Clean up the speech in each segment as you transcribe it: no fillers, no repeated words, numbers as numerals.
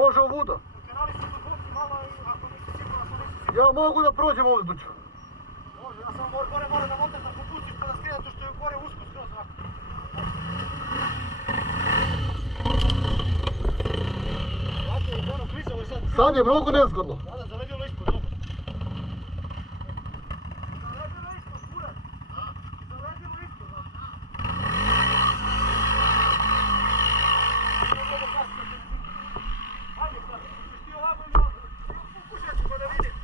Može ovuda. Kanali su duboki malo i ako nisi siguran, ako nisi siguran. Ja mogu da prođem ovdje duću. Može, ja samo gore mora da motaš da popustiš pa da skrene to što je gore usko skroz ovako. Ovako je ono klizavo i sad. Sad je mnogo nezgodno. Da, zaledilo ispod, dobro. Zaledilo ispod, kurat. Zaledilo ispod, da. Ajde, sad, ti ovako i ovako. Pokušaj ću pa da vidim.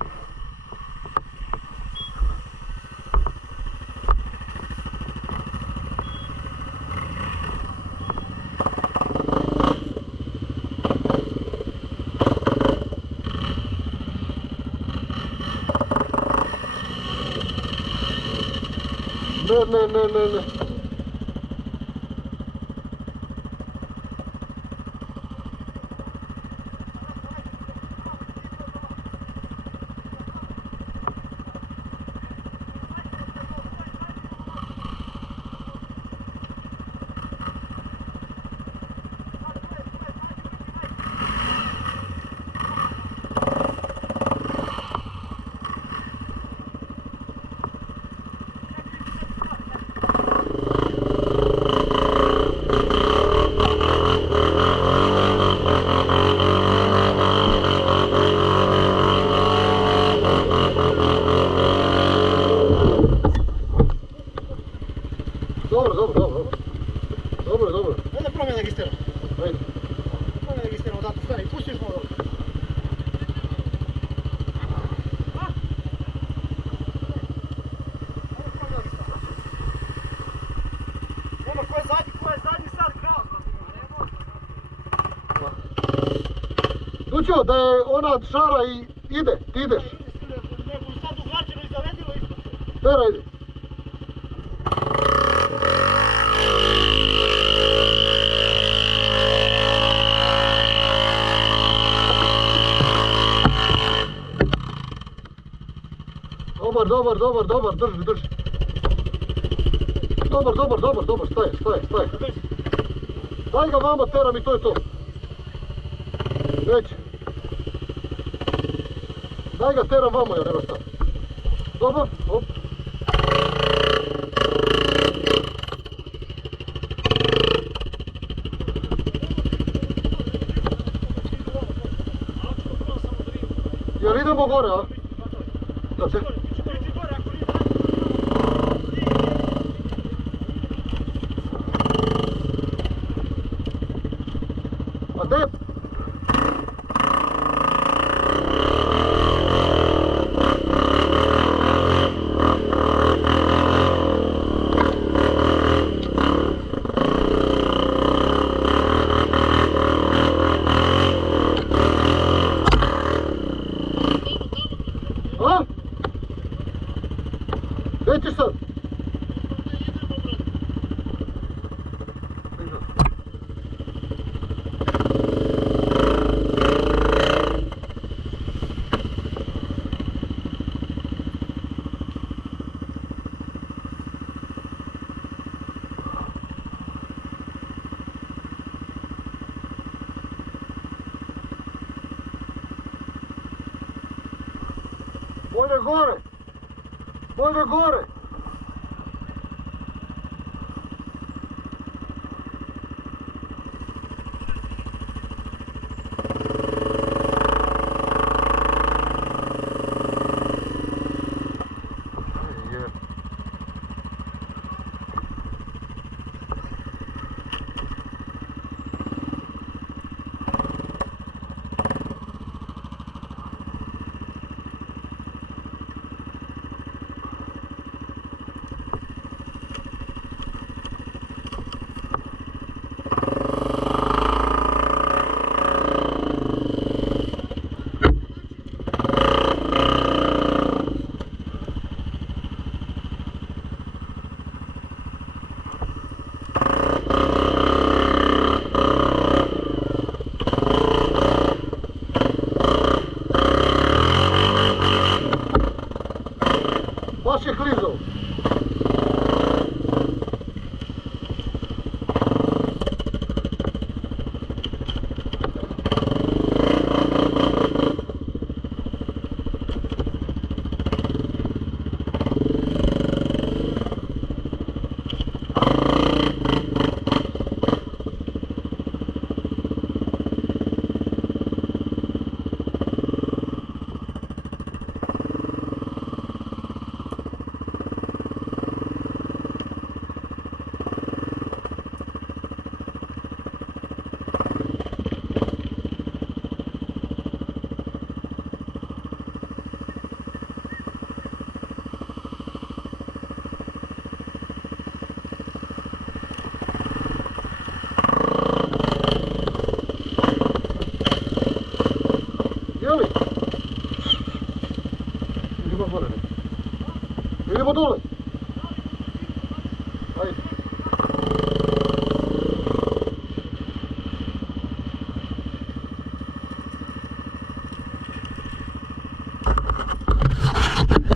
Ne. Dobro. Ajde promjena gistera. Ajde. Promjena gistera odatak, stani, pustiš malo dobro. Nema ko je zadnji sad krao. Dućo, da je ona šara i ide, ti ideš. Nego sad uglačeno i zaledilo ispod. Tera ide. Dobar, drži. Dobar, staje. Daj ga vama, teram i to je to. Već. Daj ga, teram vama, ja nema šta. Dobar, hop. Jel idemo gore, a? Da se... A gdje je? A? Gdje ćeš sad? Bolje gore! Idemo dole. Ajde.